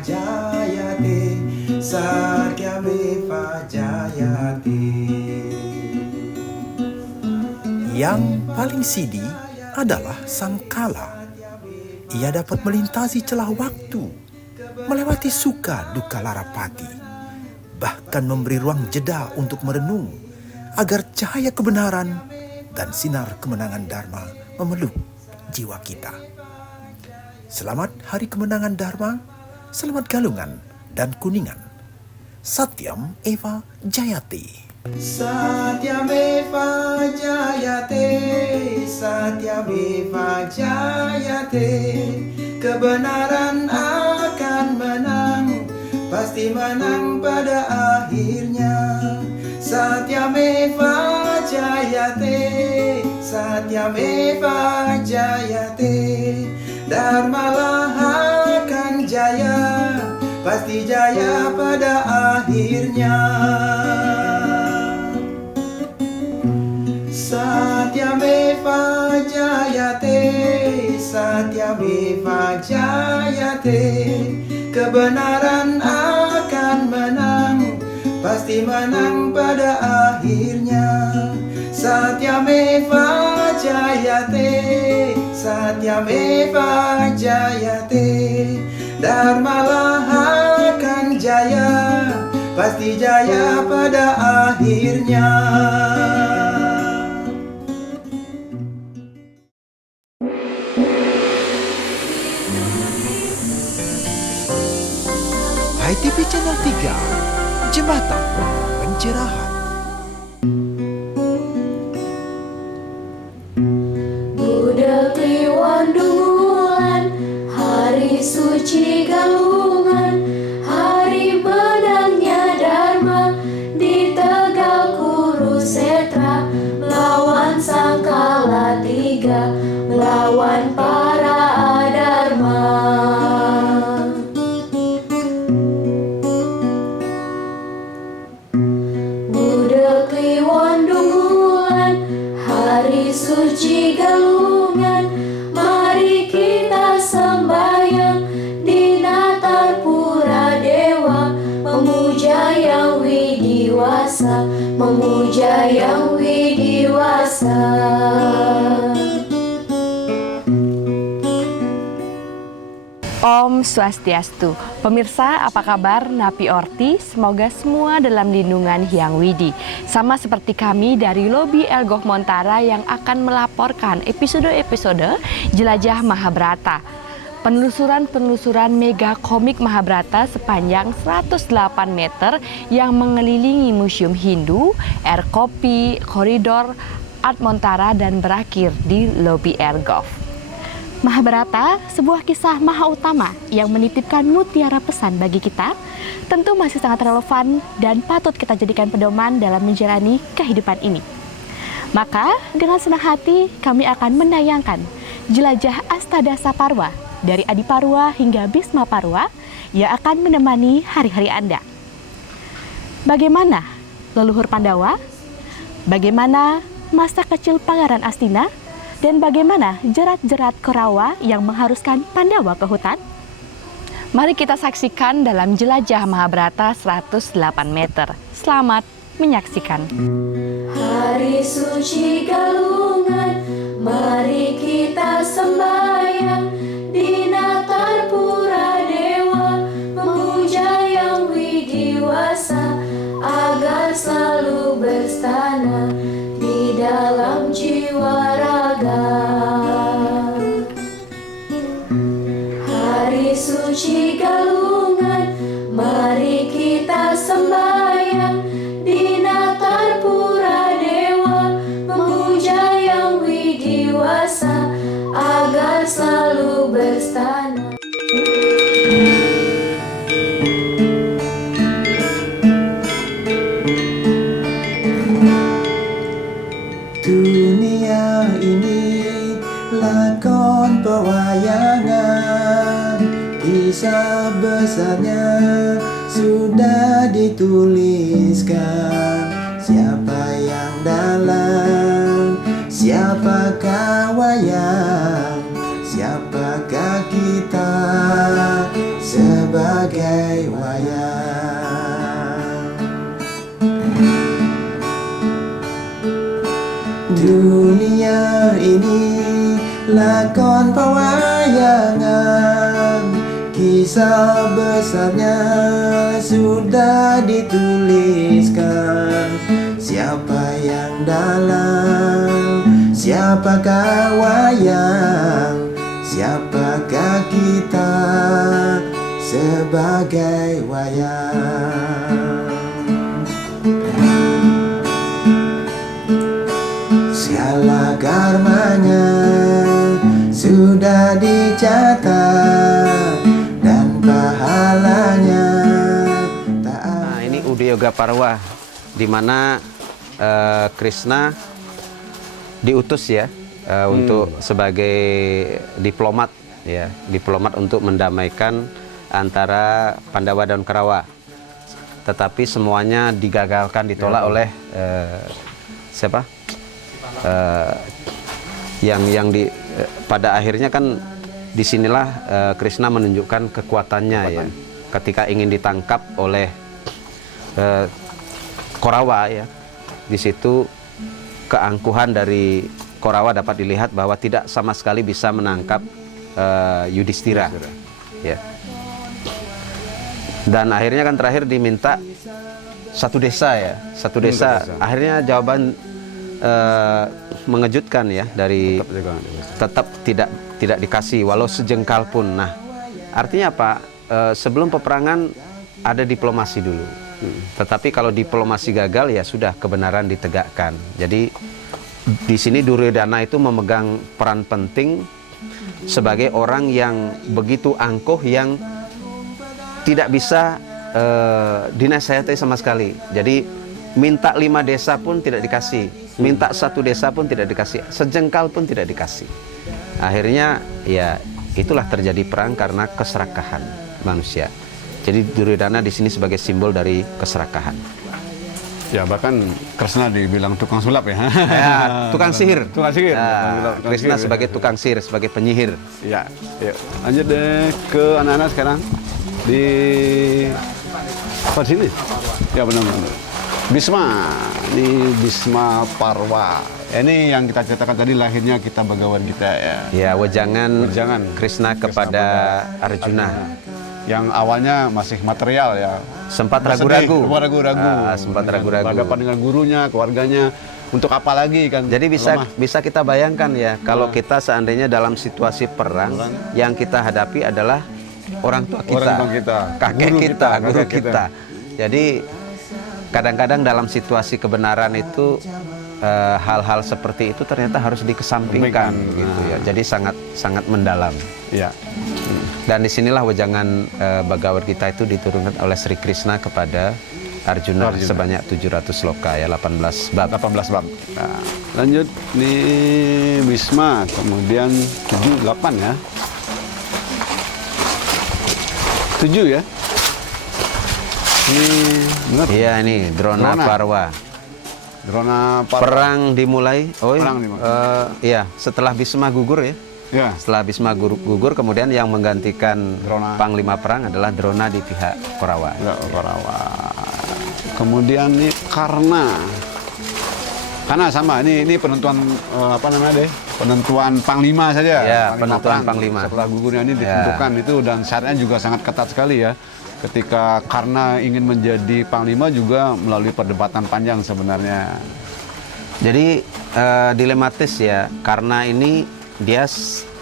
Jayate, Satyameva Jayate. Yang paling sidi adalah Sangkala. Ia dapat melintasi celah waktu, melewati suka duka Larapati, bahkan memberi ruang jeda untuk merenung agar cahaya kebenaran dan sinar kemenangan Dharma memeluk jiwa kita. Selamat Hari Kemenangan Dharma, selamat Galungan dan Kuningan. Satyam Eva Jayate. Satyameva Jayate, Satyameva Jayate. Kebenaran akan menang, pasti menang pada akhirnya. Satyameva Jayate, Satyameva Jayate. Dharmalah akan jaya, pasti jaya pada akhirnya. Satyameva Jayate, Satyameva Jayate. Kebenaran akan menang, pasti menang pada akhirnya. Satyameva Jayate, Satyameva Jayate. Dharmalah akan jaya, pasti jaya pada akhirnya. HiTV Channel 3, Jembatan Pencerahan. Budak Kliwon Dungulan, hari suci Galungan, hari menangnya Dharma di Tegal Kurusetra, melawan Sangkala Tiga, melawan para adharma. Budak Kliwon Dungulan, hari suci Galungan, mari kita sembahyang di Natar Pura Dewa, memuja yang widiwasa, memuja yang widiwasa. Om Swastiastu. Pemirsa, apa kabar? Napi Orti, semoga semua dalam lindungan Hyang Widi. Sama seperti kami dari Lobi Elgoh Montara yang akan melaporkan episode-episode Jelajah Mahabharata. Penelusuran mega komik Mahabharata sepanjang 108 meter yang mengelilingi Museum Hindu, Air Kopi, Koridor, Art Montara dan berakhir di Lobi Elgoh. Mahabharata, sebuah kisah maha utama yang menitipkan mutiara pesan bagi kita, tentu masih sangat relevan dan patut kita jadikan pedoman dalam menjalani kehidupan ini. Maka, dengan senang hati kami akan menayangkan Jelajah Astadasa Parwa dari Adiparwa hingga Bhisma Parwa yang akan menemani hari-hari Anda. Bagaimana leluhur Pandawa? Bagaimana masa kecil Pangeran Astina? Dan bagaimana jerat-jerat Korawa yang mengharuskan Pandawa ke hutan? Mari kita saksikan dalam Jelajah Mahabharata 108 meter. Selamat menyaksikan. Hari suci Galungan, mari kita sembahyang di Natar Pura Dewa, memuja yang widiwasa agar selalu berstana di dalam jiwa raga. Hari suci Galungan, mari kita sembahyang di Natar Pura Dewa, memuja yang widiwasa agar selalu berstana. Dunia ini lakon pewayangan, kisah besarnya sudah dituliskan. Siapa yang dalang, siapakah wayang, siapakah kita sebagai sebagai wayang. Dunia ini lakon pewayangan, kisah besarnya sudah dituliskan. Siapa yang dalam, siapakah wayang, siapakah kita sebagai wayang. Segala karmanya sudah dicatat dan pahalanya tak. Nah, ini Udyoga Parwa, di mana Krishna diutus ya untuk sebagai diplomat ya, diplomat untuk mendamaikan antara Pandawa dan Kurawa. Tetapi semuanya digagalkan, ditolak oleh siapa? Pada akhirnya kan disinilah Krishna menunjukkan kekuatannya ya, ketika ingin ditangkap oleh Kurawa ya. Di situ keangkuhan dari Kurawa dapat dilihat bahwa tidak sama sekali bisa menangkap Yudhistira. Ya. Dan akhirnya kan terakhir diminta satu desa ya, satu desa. Akhirnya jawaban mengejutkan ya, dari tetap tidak dikasih walau sejengkal pun. Nah, artinya apa? Sebelum peperangan ada diplomasi dulu. Tetapi kalau diplomasi gagal ya sudah, kebenaran ditegakkan. Jadi di sini Duryodhana itu memegang peran penting sebagai orang yang begitu angkuh, yang tidak bisa dinasihati sama sekali. Jadi minta 5 desa pun tidak dikasih, minta 1 desa pun tidak dikasih, sejengkal pun tidak dikasih. Akhirnya ya itulah terjadi perang karena keserakahan manusia. Jadi Duryodhana di sini sebagai simbol dari keserakahan. Ya, bahkan Krishna dibilang tukang sulap ya. Ya, tukang sihir. Tukang sihir. Ya, Krishna sebagai tukang sihir, sebagai penyihir. Ya, yuk. Lanjut deh ke anak-anak sekarang. Di sini. Ya, benar-benar. Bhisma, ini Bhisma Parwa. Ini yang kita ceritakan tadi, lahirnya kita Bhagawan Gita ya. Ya, wejangan Krishna Krishna kepada Arjuna. Yang awalnya masih material ya. Sempat ragu-ragu. Berhadapan Sempat ragu-ragu. dengan gurunya, keluarganya, untuk apa lagi kan. Jadi bisa kita bayangkan ya, kalau kita seandainya dalam situasi perang, yang kita hadapi adalah orang tua kita, kakek kita, guru kita. Jadi kadang-kadang dalam situasi kebenaran itu hal-hal seperti itu ternyata harus dikesampingkan gitu ya. Jadi sangat mendalam. Iya. Dan disinilah wejangan Bhagavad Gita itu diturunkan oleh Sri Krishna kepada Arjuna sebanyak 700 sloka ya, 18 bab. 18 bab. Nah, lanjut nih Bhisma, kemudian 7, 8 ya. 7 ya. Ini benar. Iya, ini Drona Parwa. Drona Parwa. Perang dimulai. Perang dimulai. Iya, setelah Bhisma gugur ya. Ya. Setelah Bhisma gugur, kemudian yang menggantikan panglima perang adalah Drona di pihak Kurawa. Ya, Kurawa. Kemudian ini Karna sama, ini penentuan apa namanya deh? Penentuan panglima saja. Ya, perang. penentuan panglima. Setelah gugurnya ini ditentukan itu, dan syaratnya juga sangat ketat sekali ya. Ketika Karna ingin menjadi panglima juga melalui perdebatan panjang sebenarnya. Jadi dilematis ya, karena ini dia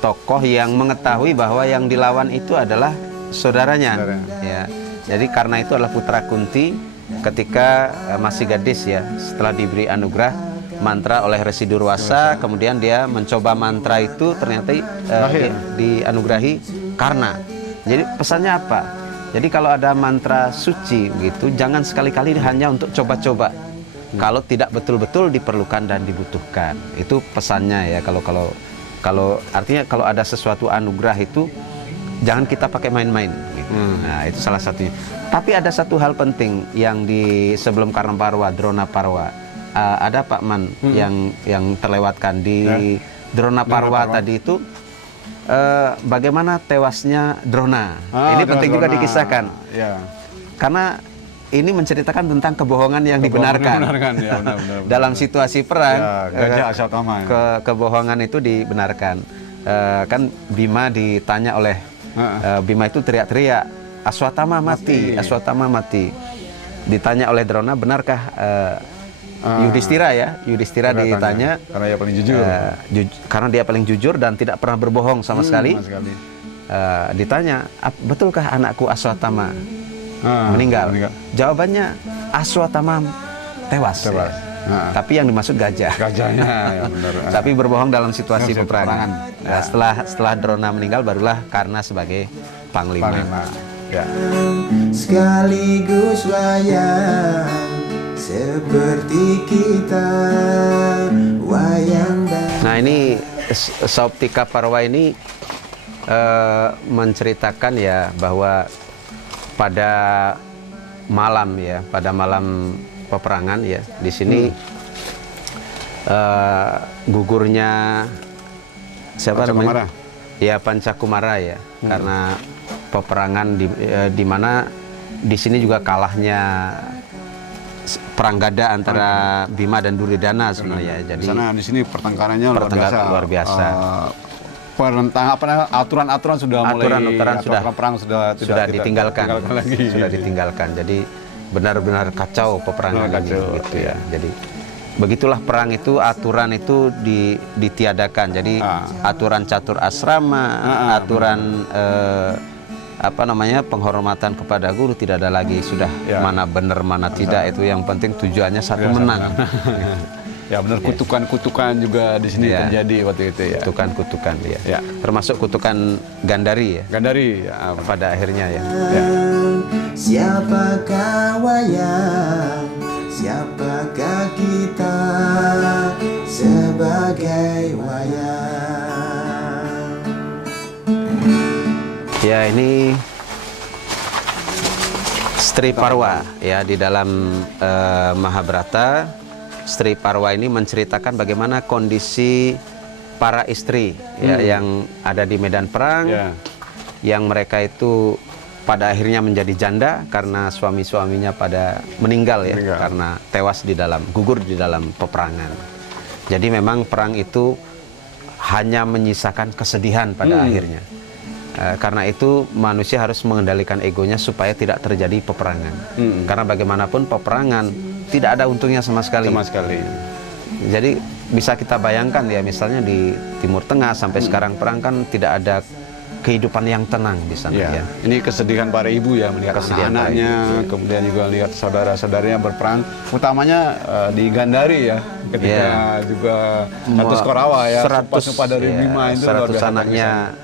tokoh yang mengetahui bahwa yang dilawan itu adalah saudaranya. Ya. Jadi karena itu adalah putra Kunti ketika masih gadis ya, setelah diberi anugerah mantra oleh Resi Durwasa, kemudian dia mencoba mantra itu, ternyata dianugerahi Karna. Jadi pesannya apa? Jadi kalau ada mantra suci gitu, jangan sekali-kali hanya untuk coba-coba. Kalau tidak betul-betul diperlukan dan dibutuhkan. Itu pesannya ya, kalau artinya kalau ada sesuatu anugerah itu jangan kita pakai main-main gitu. Nah, itu salah satunya. Tapi ada satu hal penting yang di sebelum Karna Parwa, Drona Parwa. Ada Pak Man yang terlewatkan di Drona Parwa tadi itu bagaimana tewasnya Drona. Ini tewas penting juga Drona. dikisahkan. Ya. Karena ini menceritakan tentang kebohongan yang dibenarkan. Ya, benar. Dalam situasi perang, Ya, Gajah Aswatthama. Ya. kebohongan itu dibenarkan. Kan Bima ditanya oleh Bima itu teriak-teriak, Aswatthama mati, Aswatthama mati. Ditanya oleh Drona, benarkah Yudhistira ditanya, karena dia paling jujur. karena dia paling jujur dan tidak pernah berbohong sama sekali. Ditanya, betulkah anakku Aswatthama meninggal? Jawabannya, Aswatthama tewas. Ya. Tapi yang dimaksud gajah. Gajahnya, ya benar. Tapi berbohong dalam situasi Dalam peperangan. Nah, setelah Drona meninggal, barulah Karna sebagai panglima. Ya. sekaligus wayang seperti kita wayang dan Nah, ini Sauptika Parwa ini menceritakan ya bahwa pada malam peperangan ya di sini gugurnya siapa namanya? Ya, Pancakumara ya, karena peperangan di mana di sini juga kalahnya perang gada antara Bima dan Duryodhana sebenarnya. Jadi di sini pertengkarannya luar biasa. Aturan-aturan sudah perang sudah ditinggalkan. Sudah ditinggalkan. Jadi benar-benar kacau peperangan ini gitu ya. Jadi begitulah perang itu, aturan itu ditiadakan. Jadi aturan catur asrama, aturan penghormatan kepada guru tidak ada lagi. Sudah mana benar mana tidak, itu yang penting tujuannya satu, menang. Ya benar, kutukan-kutukan juga di sini terjadi waktu itu ya. Kutukan ya. Termasuk kutukan Gandari ya. Gandari ya, pada akhirnya ya. siapakah wayang, siapakah kita sebagai wayang. Ya, ini Stri Parwa ya, di dalam Mahabharata. Stri Parwa ini menceritakan bagaimana kondisi para istri ya, yang ada di medan perang, yang mereka itu pada akhirnya menjadi janda karena suami-suaminya pada meninggal ya, karena tewas gugur di dalam peperangan. Jadi memang perang itu hanya menyisakan kesedihan pada akhirnya. Karena itu manusia harus mengendalikan egonya supaya tidak terjadi peperangan. Karena bagaimanapun peperangan tidak ada untungnya sama sekali. Jadi bisa kita bayangkan ya, misalnya di Timur Tengah sampai sekarang perang kan tidak ada kehidupan yang tenang di sana ya. Ini kesedihan para ibu ya, melihat anak-anaknya, kemudian juga lihat saudara-saudaranya berperang, utamanya di Gandari ya, ketika juga Ratus Korawa ya, 100 dari Bima itu 100 anaknya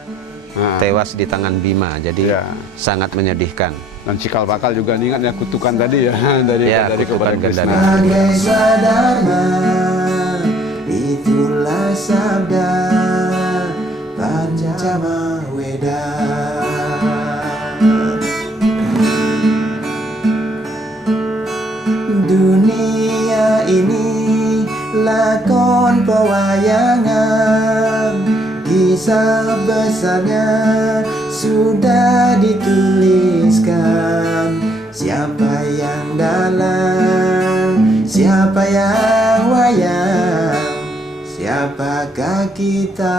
tewas di tangan Bima, jadi sangat menyedihkan. Dan cikal bakal juga ingat ya, kutukan tadi ya, dari kutukan kepada Krishna. Sebagai Swadharma, itulah sabda Pancama Weda. Dunia ini lakon pewayangan, kisah besarnya sudah dituliskan. Siapa yang dalang, siapa yang wayang, siapakah kita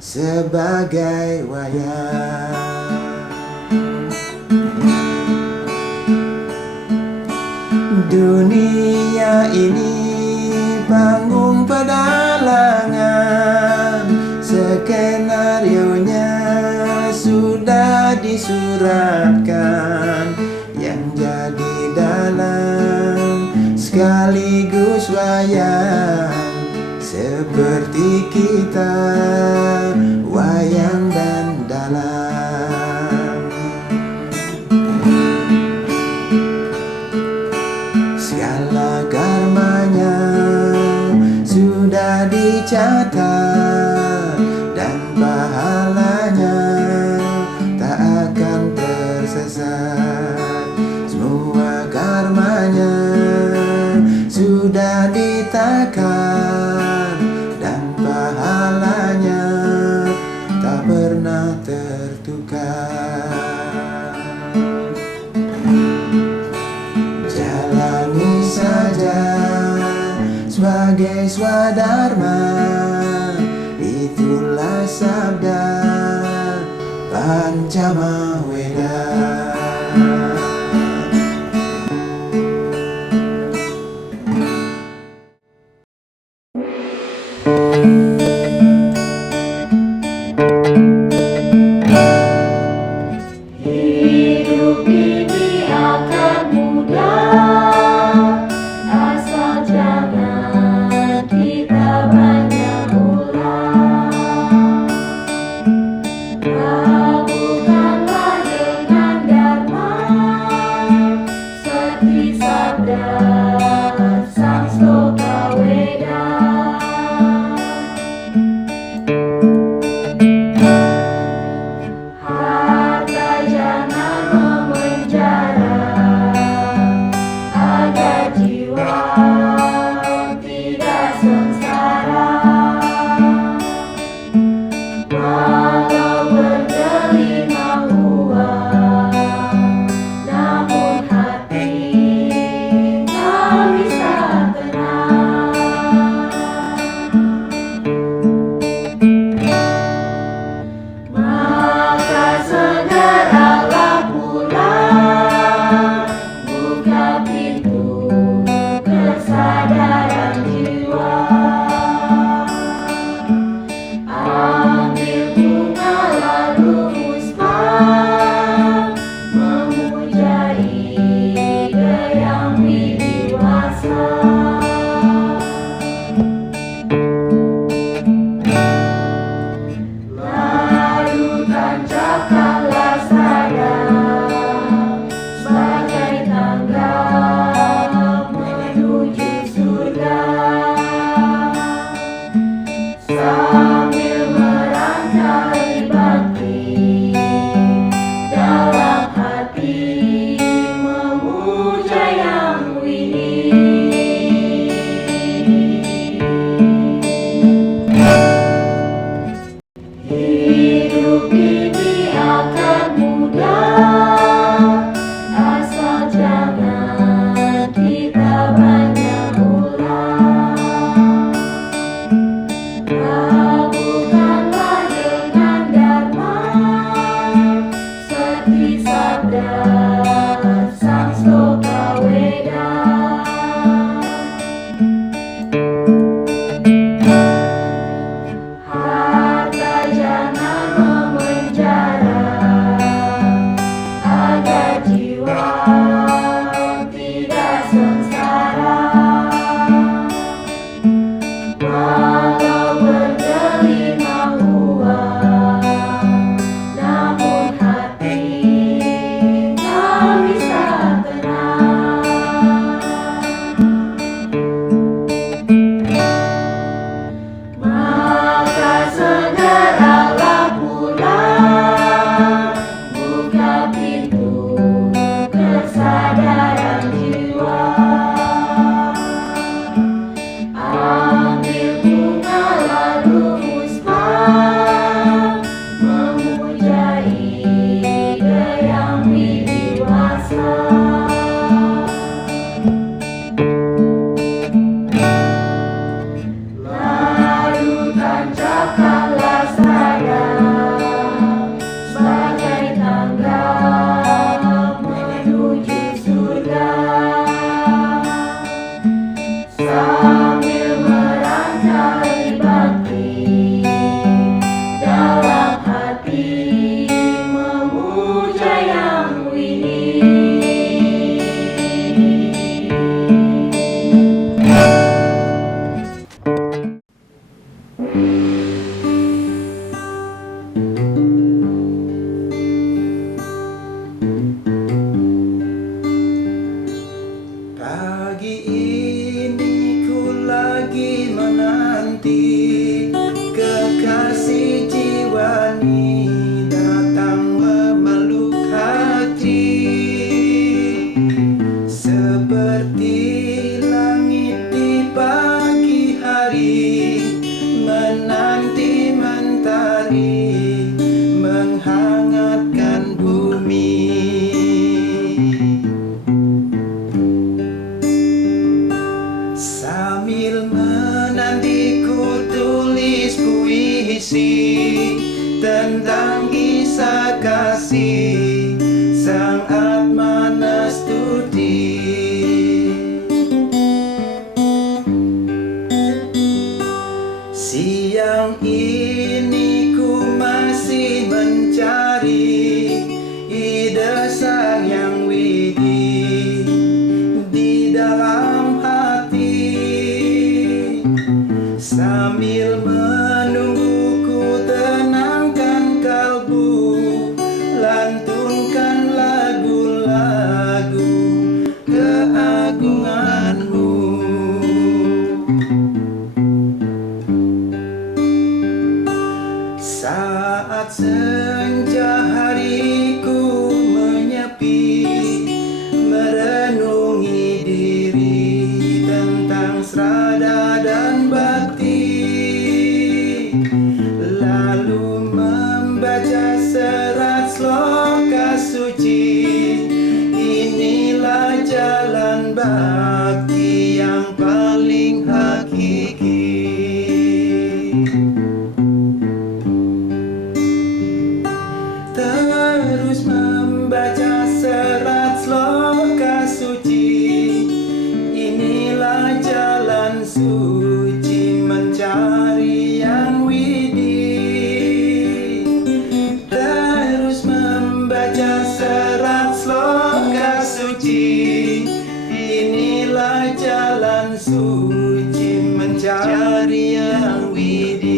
sebagai wayang. Dunia ini panggung pedalangan, skenarionya sudah disuratkan. Yang jadi dalang sekaligus wayang seperti kita, wayang dan dalang. Segala karmanya sudah dicatat dan pahalanya tak akan tersesat. Semua karmanya sudah ditakar dan pahalanya sebagai swadharma. Itulah sabda Pancama Weda. Hidup ini akan mudah, asal jangan kita banyak ulang. Lakukanlah dengan dharma, seperti sabda Sang Stoka Weda. Harta jangan memenjara, agar jiwa tidak sengsara. Walau bergelimang uang, namun hati tak bisa tenang. Maka segeralah pulang, buka pintu kesadaran jiwa. Ambil bunga lalu musbah, memuja ide yang widiwasa. Lalu tancapkanlah saya sebagai tangga menuju surga, sambil merangkai bakti dalam hati memuja Yang Widi. Hidup ini akan mudah, asal jangan kita banyak ulang. Lakukanlah dengan dharma, seperti sabda Sang Stoka Weda. Harta jangan memenjara, agar jiwa tidak sengsara. Walau bergelimang uang, namun hati tak bisa tenang. Maka segeralah pulang, buka pintu kesadaran jiwa. Ambil bunga lalu musbah, memuja ide yang widiwasa. Lalu tancapkanlah saya sebagai tangga menuju surga, sambil merangkai bakti dalam hati memuja Yang Widi. Pagi ini ku lagi menanti kekasih jiwani datang memeluk hati, seperti langit di pagi hari menanti mentari menghangatkan bumi. suci, inilah jalan suci mencari yang widih.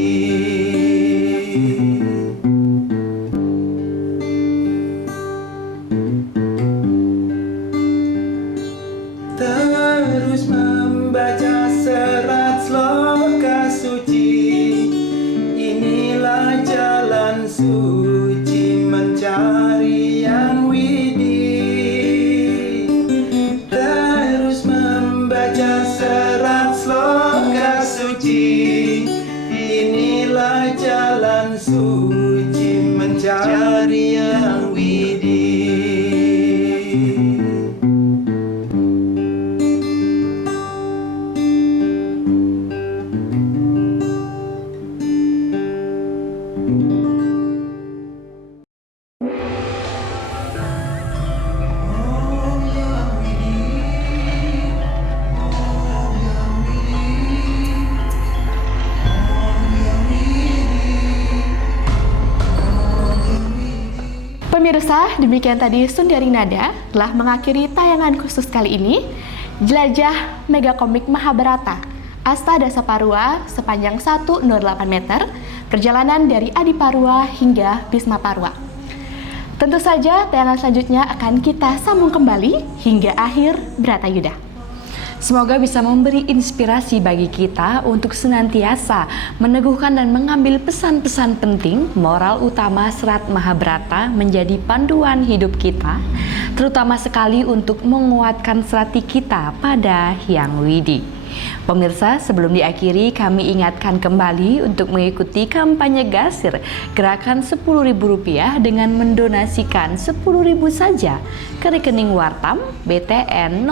Terus membaca serat sloka suci, inilah jalan suci mencari yang widih. Terus membaca serat sloka suci, inilah jalan suci mencari yang widih. Pemirsa, demikian tadi Sundaring Nada telah mengakhiri tayangan khusus kali ini, Jelajah Megakomik Mahabharata, Asta Dasaparwa sepanjang 108 meter, perjalanan dari Adiparwa hingga Bhisma Parwa. Tentu saja tayangan selanjutnya akan kita sambung kembali hingga akhir Bratayuda. Semoga bisa memberi inspirasi bagi kita untuk senantiasa meneguhkan dan mengambil pesan-pesan penting moral utama serat Mahabharata menjadi panduan hidup kita, terutama sekali untuk menguatkan serati kita pada Hyang Widi. Pemirsa, sebelum diakhiri kami ingatkan kembali untuk mengikuti kampanye Gasir gerakan Rp10.000 dengan mendonasikan Rp10.000 saja ke rekening Wartam BTN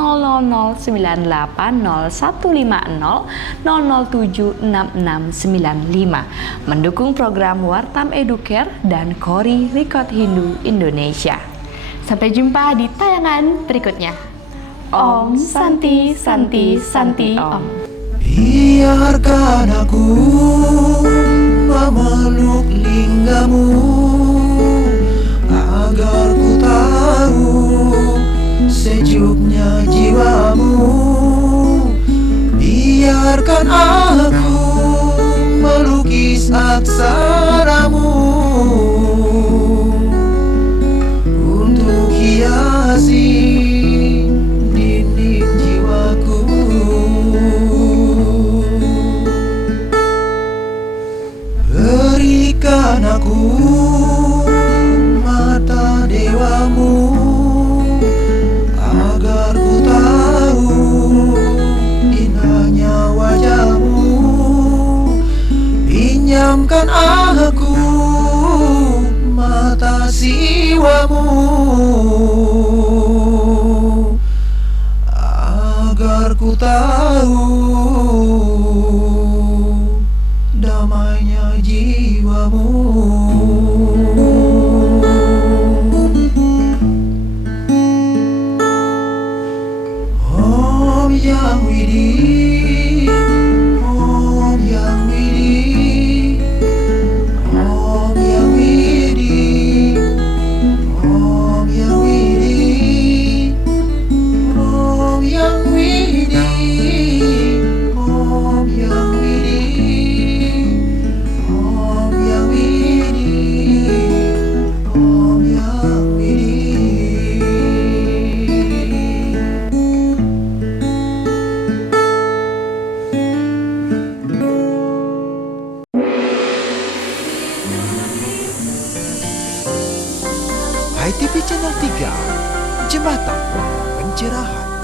000915000076695 mendukung program Wartam Educare dan Kori Record Hindu Indonesia. Sampai jumpa di tayangan berikutnya. Om Santi Santi Santi Om. Biarkan aku memeluk linggamu agar ku tahu sejuknya jiwamu. Biarkan aku melukis aksaramu untuk hiasi dinding jiwaku. Berikan aku mata dewamu agar ku tahu indahnya wajahmu. Pinjamkan aku mata siwamu agar ku tahu damainya jiwamu. Om Yang Widi, Om Yang Widi, Om Yang Widi, Om Yang Widi, Om Yang Widi, Om Yang Widi, Om Yang Widi, Om Yang Widi. HiTV Channel 3, Jembatan Pencerahan.